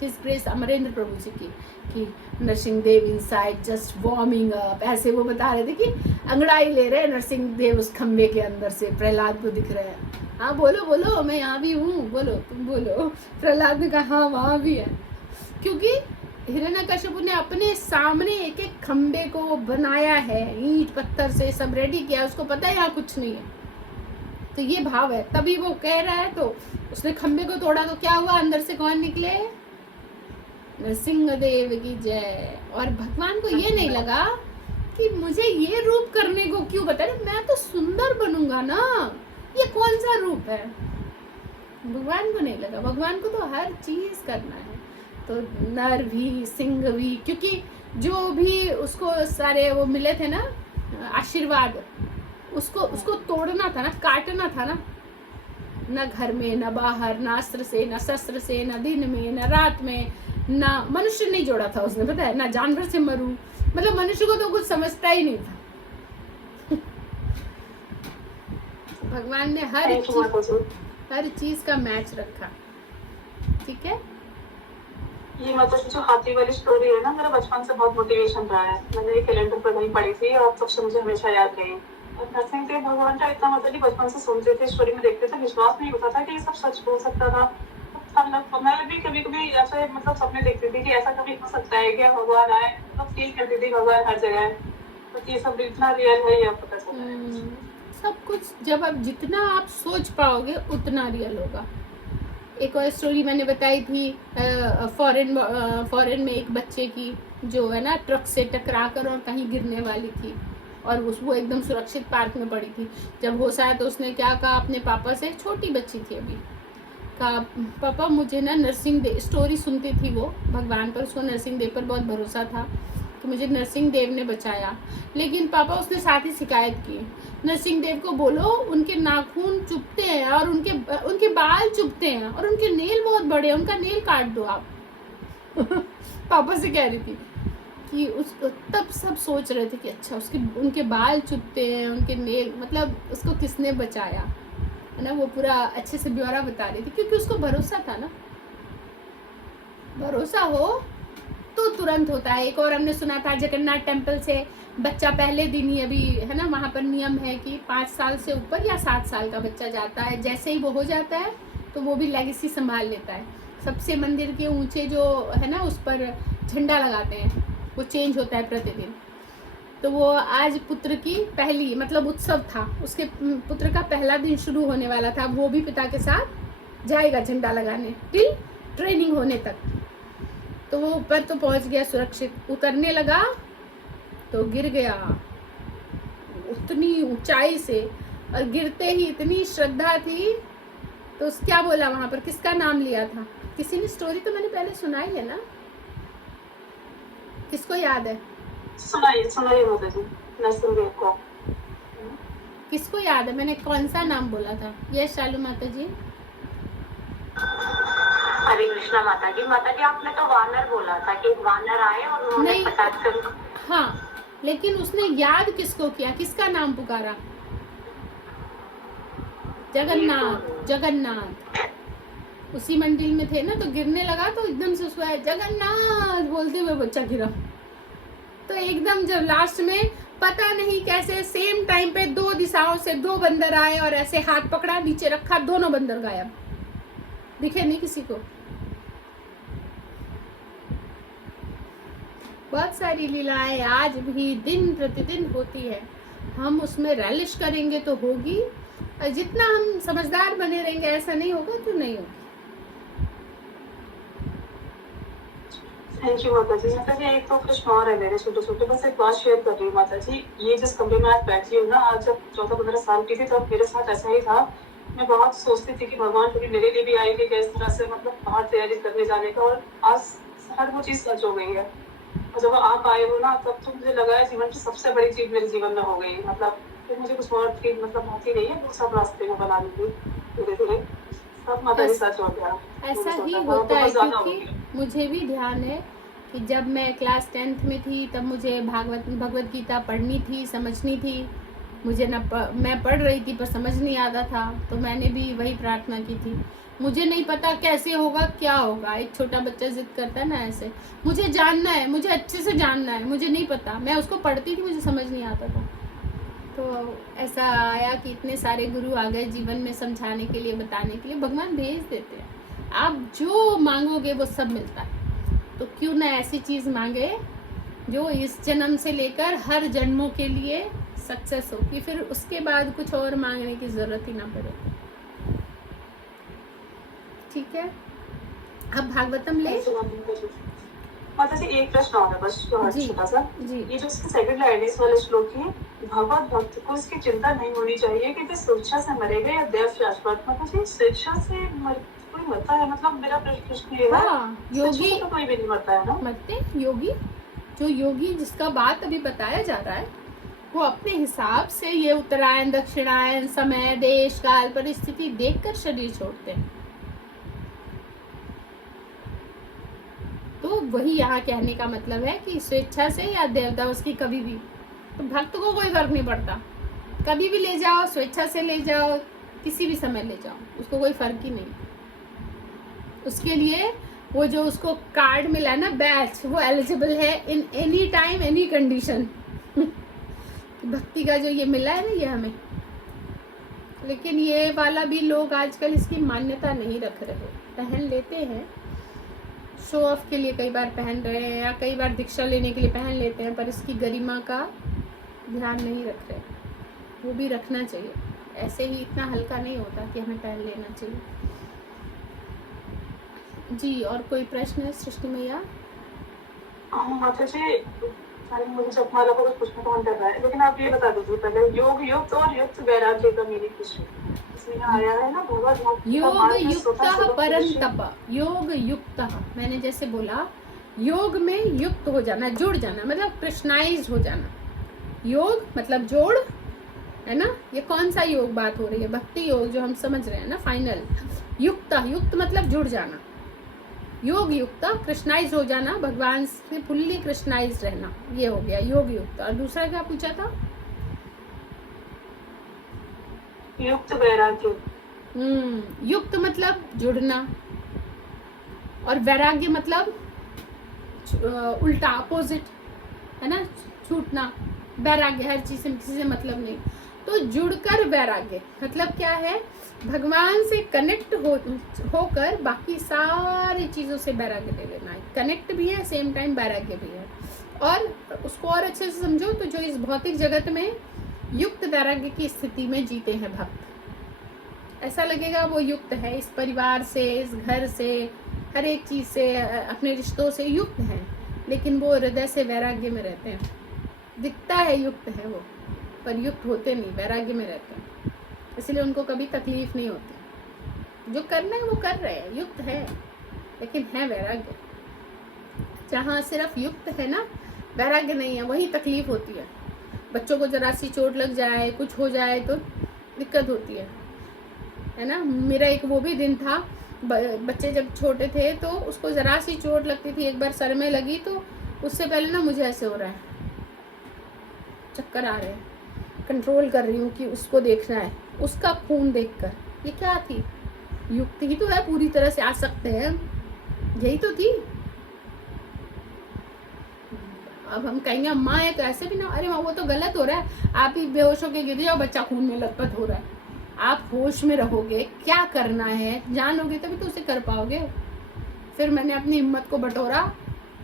हिज ग्रेस अमरेंद्र प्रभु जी की, कि Narsingh Dev inside just warming up, ऐसे वो बता रहे थे कि अंगड़ाई ले रहे हैं नरसिंह देव उस खंबे के अंदर से, प्रहलाद को दिख रहे हैं। हाँ बोलो बोलो, मैं यहाँ भी हूँ, बोलो तुम बोलो। प्रहलाद ने कहा हाँ वहाँ भी है, क्योंकि हिरण्यकशिपु ने अपने सामने एक एक खंबे को बनाया है, ईंट पत्थर से सब रेडी किया, उसको पता है यहाँ कुछ नहीं है। तो ये भाव है, तभी वो कह रहा है। तो उसने खंबे को तोड़ा तो क्या हुआ, अंदर से कौन निकले? नरसिंह देव की जय। और भगवान को ये नहीं लगा कि मुझे ये रूप करने को क्यों बता रहे, मैं तो सुंदर बनूंगा ना, ये कौन सा रूप है। भगवान को नहीं लगा, भगवान को तो हर चीज करना है। तो नर भी सिंह भी, क्योंकि जो भी उसको सारे वो मिले थे ना आशीर्वाद, उसको तोड़ना था ना, काटना था ना। न घर में न बाहर, न अस्त्र से न शस्त्र से, न दिन में न रात में, ना मनुष्य नहीं जोड़ा था उसने, पता है ना, जानवर से मरू, मतलब मनुष्य को तो कुछ समझता ही नहीं था। भगवान ने हर चीज का मैच रखा, ठीक है। ये मतलब जो हाथी वाली स्टोरी है ना, मेरा बचपन से बहुत मोटिवेशन रहा है। मैंने ये कैलेंडर पर कहीं पढ़ी थी और तब से मुझे हमेशा याद रही। और नरसिंह देव भगवान का इतना मतलब बचपन से सुनते थे, स्टोरी में देखते थे, विश्वास नहीं होता था कि ये सब सच हो सकता था। मैं भी कभी कभी ऐसे मतलब सपने देखती थी कि ऐसा कभी हो सकता है क्या, भगवान आए, मतलब फील करती थी भगवान हर जगह है। तो ये सब इतना रियल है, ये पता चला। सब कुछ जब आप जितना आप सोच पाओगे उतना रियल होगा। एक और स्टोरी मैंने बताई थी फॉरेन में एक बच्चे की, जो है ना ट्रक से टकरा कर और कहीं गिरने वाली थी और वो एकदम सुरक्षित पार्क में पड़ी थी। जब होश आया तो उसने क्या कहा अपने पापा से, छोटी बच्ची थी अभी, कहा पापा मुझे ना नरसिंह देव, स्टोरी सुनती थी वो भगवान पर, उसको नरसिंह देव पर बहुत भरोसा था कि मुझे नरसिंह देव ने बचाया। लेकिन पापा उसने साथ ही शिकायत की, नरसिंह देव को बोलो उनके नाखून चुभते हैं और उनके बाल चुभते हैं और उनके नेल बहुत बड़े हैं, उनका नेल काट दो आप। पापा से कह रही थी कि तब सब सोच रहे थे कि अच्छा उनके बाल चुभते हैं, उनके नेल, मतलब उसको किसने बचाया, है ना। वो पूरा अच्छे से ब्यौरा बता रही थी, क्योंकि उसको भरोसा था ना। भरोसा हो तो तुरंत होता है। एक और हमने सुना था जगन्नाथ टेम्पल से बच्चा पहले दिन ही, अभी है ना वहाँ पर नियम है कि 5 साल से ऊपर या 7 साल का बच्चा जाता है, जैसे ही वो हो जाता है तो वो भी लेगेसी संभाल लेता है। सबसे मंदिर के ऊंचे जो है ना उस पर झंडा लगाते हैं, वो चेंज होता है प्रतिदिन। तो वो आज पुत्र की पहली मतलब उत्सव था, उसके पुत्र का पहला दिन शुरू होने वाला था, वो भी पिता के साथ जाएगा झंडा लगाने टिल ट्रेनिंग होने तक। तो वो ऊपर तो पहुंच गया सुरक्षित, उतरने लगा तो गिर गया उतनी ऊंचाई से, और गिरते ही इतनी श्रद्धा थी तो क्या बोला वहां पर, किसका नाम लिया था, किसी ने, स्टोरी तो मैंने पहले सुनाई है ना, किसको याद है? सुनाइए माता जी, नरसिंह देव को किसको याद है मैंने कौन सा नाम बोला था? यस शालू माता जी। हरे कृष्णा माता जी। माता जी आपने तो वानर बोला था कि वानर आए और उन्होंने पता, हाँ, लेकिन उसने याद किसको किया, किसका नाम पुकारा? जगन्नाथ। जगन्नाथ उसी मंदिर में थे ना, तो गिरने लगा तो एकदम से उसको जगन्नाथ बोलते हुए बच्चा गिरा। तो एकदम जब लास्ट में पता नहीं कैसे सेम टाइम पे 2 दिशाओं से 2 बंदर आए और ऐसे हाथ पकड़ा, नीचे रखा, दोनों बंदर गायब, दिखे नहीं किसी को। बहुत सारी लीलाएं आज भी दिन प्रतिदिन होती है। हम उसमें रैलिश करेंगे तो होगी, और जितना हम समझदार बने रहेंगे ऐसा नहीं होगा तो नहीं होगी। थैंक यू माता जी। माता जी एक तो प्रश्न और है मेरे छोटे छोटे, बस एक बात शेयर कर रही हूँ माता जी। ये जिस कमरे में आज बैठी हूँ ना, आज जब 14-15 साल की थी तब मेरे साथ ऐसा ही था। मैं बहुत सोचती थी कि भगवान कभी मेरे लिए भी आएंगे क्या, इस तरह से मतलब बाहर तैयारी करने जाने का, और आज हर वो चीज सच हो गई है। और जब आप आए हो ना, तब तो मुझे लगा है जीवन की सबसे बड़ी चीज मेरे जीवन में हो गई। मतलब फिर मुझे कुछ और की मतलब बात ही नहीं है, वो सब रास्ते में बना लूंगी धीरे धीरे। सब माता जी सच हो गया। ऐसा मुझे ही सोचा था, होता है, बहुत ज्यादा हो क्योंकि गया। मुझे भी ध्यान है कि जब मैं क्लास 10th में थी तब मुझे भगवत गीता पढ़नी थी, समझनी थी। मुझे मैं पढ़ रही थी पर समझ नहीं आता था, तो मैंने भी वही प्रार्थना की थी। मुझे नहीं पता कैसे होगा, क्या होगा। एक छोटा बच्चा जिद करता है ना, ऐसे मुझे जानना है, मुझे अच्छे से जानना है, मुझे नहीं पता। मैं उसको पढ़ती थी, मुझे समझ नहीं आता था। तो ऐसा आया कि इतने सारे गुरु आ गए जीवन में समझाने के लिए, बताने के लिए। भगवान भेज देते हैं, आप जो मांगोगे वो सब मिलता है। तो क्यों ना ऐसी चीज मांगे जो इस जन्म से लेकर हर जन्मों के लिए सक्सेस हो, कि फिर उसके बाद कुछ और मांगने की जरूरत ही ना पड़े। ठीक है, अब भागवतम ले। माता जी एक प्रश्न और है बस, जी छोटा सा। जी। ये जो इसकी सेकंड लाइन है इस वाले श्लोक की, भगवत भक्त को इसकी चिंता नहीं होनी चाहिए कि वे स्वेच्छा से मरेगा या देव शाश्वत। मतलब जी स्वेच्छा से कोई मरता है, मतलब मेरा प्रश्न ये है, हाँ, स्वेच्छा योगी से तो कोई भी नहीं मरता है ना। मरते, योगी जो योगी जिसका बात अभी बताया जा रहा है, वो अपने हिसाब से ये उत्तरायण दक्षिणायन समय देश काल परिस्थिति देखकर शरीर छोड़ते हैं। तो वही यहाँ कहने का मतलब है कि स्वेच्छा से या देवदास की कभी भी, तो भक्त को कोई फर्क नहीं पड़ता, कभी भी ले जाओ, स्वेच्छा से ले जाओ, किसी भी समय ले जाओ, उसको कोई फर्क ही नहीं। उसके लिए वो जो उसको कार्ड मिला है ना, बैच, वो एलिजिबल है in any time any condition. भक्ति का जो ये मिला है ना, ये हमें। लेकिन ये वाला भी लोग आजकल इसकी मान्यता नहीं रख रहे, पहन लेते हैं शो ऑफ के लिए, कई बार पहन रहे हैं, या कई बार दीक्षा लेने के लिए पहन लेते हैं, पर इसकी गरिमा का ध्यान नहीं रख रहे। वो भी रखना चाहिए, ऐसे ही इतना हल्का नहीं होता कि हमें पहन लेना चाहिए। जी, और कोई प्रश्न है सृष्टि मैया? माता जी मुझे जपमाला को कुछ पूछने का मन कर रहा है, लेकिन आप ये बता दीजिए पहले, योग युक्त और युक्त वैराग्य का मीनिंग कुछ इसमें आया है ना, भगवत योग युक्तः परम तप। योग युक्तः मैंने जैसे बोला, योग में युक्त हो जाना, जुड़ जाना, मतलब कृष्णाइज हो जाना। योग मतलब जोड़, है ना। ये कौन सा योग बात हो रही है? भक्ति योग जो हम समझ रहे हैं ना, फाइनल। युक्त, युक्त मतलब जुड़ जाना। योग युक्त कृष्णाइज हो जाना, भगवान से फुल्ली कृष्णाइज रहना, ये हो गया योग युक्त। और दूसरा क्या पूछा था? युक्त वैराग्य। युक्त मतलब जुड़ना, और वैराग्य मतलब उल्टा, अपोजिट, है ना, छूटना। वैराग्य हर चीज से किसी से मतलब नहीं, तो जुड़कर वैराग्य मतलब क्या है? भगवान से कनेक्ट होकर बाकी सारी चीजों से वैराग्य ले लेना है। कनेक्ट भी है, सेम टाइम वैराग्य भी है। और उसको और अच्छे से समझो तो जो इस भौतिक जगत में युक्त वैराग्य की स्थिति में जीते हैं भक्त, ऐसा लगेगा वो युक्त है, इस परिवार से, इस घर से, हर एक चीज से, अपने रिश्तों से युक्त है, लेकिन वो हृदय से वैराग्य में रहते हैं। दिखता है युक्त है वो, पर युक्त होते नहीं, वैराग्य में रहते हैं। इसलिए उनको कभी तकलीफ नहीं होती। जो करना है वो कर रहे हैं, युक्त है, लेकिन है वैराग्य। जहाँ सिर्फ युक्त है ना, वैराग्य नहीं है, वही तकलीफ होती है। बच्चों को जरा सी चोट लग जाए, कुछ हो जाए तो दिक्कत होती है ना। मेरा एक वो भी दिन था, बच्चे जब छोटे थे तो उसको जरा सी चोट लगती थी। एक बार सर में लगी तो उससे पहले ना मुझे ऐसे हो रहा है, चक्कर आ रहे हैं, कंट्रोल कर रही हूँ कि उसको देखना है, उसका खून देखकर। ये क्या थी? युक्त ही तो है, पूरी तरह से आ सकते हैं, यही तो थी। अब हम कहेंगे माँ है तो ऐसे भी ना, अरे माँ वो तो गलत हो रहा है, आप ही बेहोश होके गिर जाओ, बच्चा खून में लथपथ हो रहा है। आप होश में रहोगे, क्या करना है जानोगे, तभी तो उसे कर पाओगे। फिर मैंने अपनी हिम्मत को बटोरा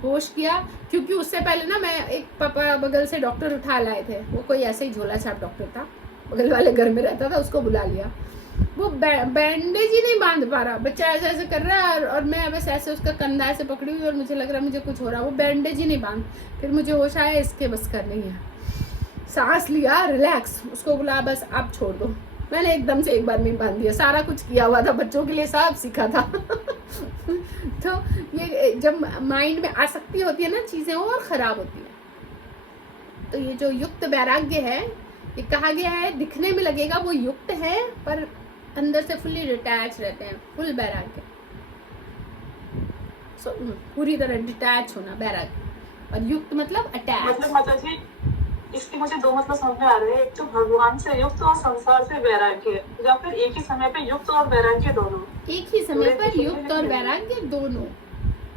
होश किया, क्योंकि उससे पहले ना मैं एक पापा बगल से डॉक्टर उठा लाए थे, वो कोई ऐसे ही झोला छाप डॉक्टर था, बगल वाले घर में रहता था, उसको बुला लिया। वो बैंडेज ही नहीं बांध पा रहा, बच्चा ऐसे ऐसे कर रहा है और मैं बस ऐसे उसका कंधा ऐसे पकड़ी हुई और मुझे लग रहा है मुझे कुछ हो रहा है, वो बैंडेज ही नहीं बांध। फिर मुझे होश आया इसके बस कर नहीं है, सांस लिया, रिलैक्स, उसको बोला बस आप छोड़ दो। मैंने एकदम से एक बार में बांध दिया, सारा कुछ किया हुआ था बच्चों के लिए, सब सीखा था। तो ये जब माइंड में आसक्ति होती है ना, चीजें और खराब होती है। तो ये जो युक्त वैराग्य है, ये कहा गया है दिखने में लगेगा वो युक्त है, पर अंदर से फुल्ली डिटैच रहते हैं, फुल वैराग्य। पूरी तरह डिटैच होना वैराग्य, और युक्त मतलब अटैच। मतलब माता जी इसके मुझे दो मतलब समझ में आ रहे हैं, एक तो भगवान से युक्त और संसार से वैराग्य, या फिर एक ही समय पे युक्त और वैराग्य दोनों। एक ही समय पर युक्त और वैराग्य दोनों।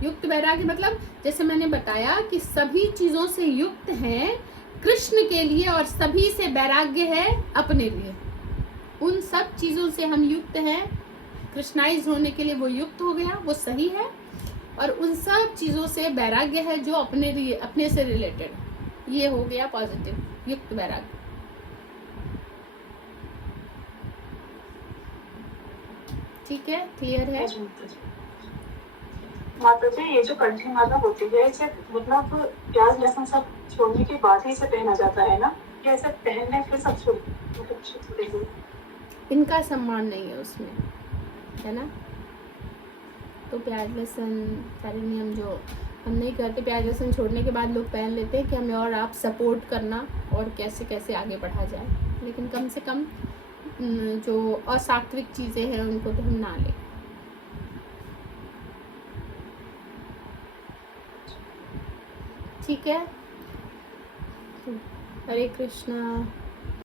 युक्त वैराग्य मतलब जैसे मैंने बताया कि सभी चीजों से युक्त हैं कृष्ण के लिए, और सभी से वैराग्य है अपने लिए। उन सब चीजों से हम युक्त हैं, कृष्णाइज होने के लिए वो युक्त हो गया, वो सही है। और उन सब चीजों से वैराग्य है जो अपने लिए, अपने से रिलेटेड, ये हो गया पॉजिटिव युक्त वैराग्य। ठीक है, क्लियर है? माता जी ये जो कंठी माला होती है, इसे मतलब प्याज लहसुन सब छोड़ने के बाद ही इसे पहना जाता है ना, या इसे पहनने फिर सब छोड़? इनका सम्मान नहीं है उसमें, है ना। तो प्याज लहसुन सारे नियम जो हम नहीं करते, प्याज लहसुन छोड़ने के बाद लोग पहन लेते हैं कि हमें और आप सपोर्ट करना और कैसे कैसे आगे बढ़ा जाए, लेकिन कम से कम जो असात्विक चीज़ें हैं उनको तो हम ना लें। ठीक है, हरे कृष्णा।